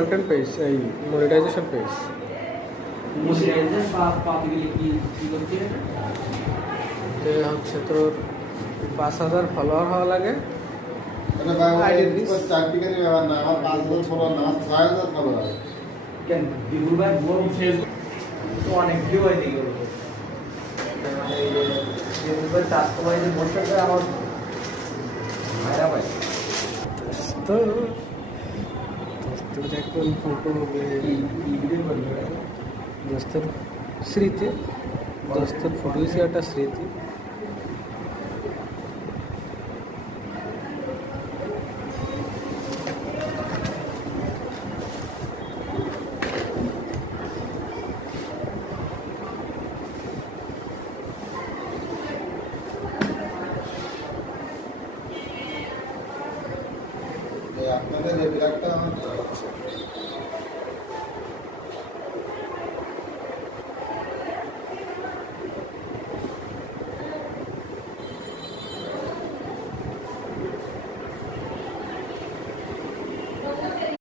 Content page, এই monetization page. Monetization পাওয়া গেলে কি করতে হবে? তো হচ্ছে তোর 5,000 ফলোয়ার হওয়া লাগে। চারটিখানি ব্যাপার না, আমার 5,000 ফলোয়ার না, আমার 6,000 ফলোয়ার। কেন বিপুল ভাই বড় ফেসবুক তো অনেক ভিউ হয় দিকে মানে এই যে বিপুল ভাই চাষ তো ভাই যে বসে করে আমার ভাইরা ভাই তো দোস্তের এখন ফটো ভিডিও করবে দোস্তের স্মৃতি, দোস্তের ফটো হয়েছে একটা স্মৃতি। আপনাদের এই ব্যাগটা আমার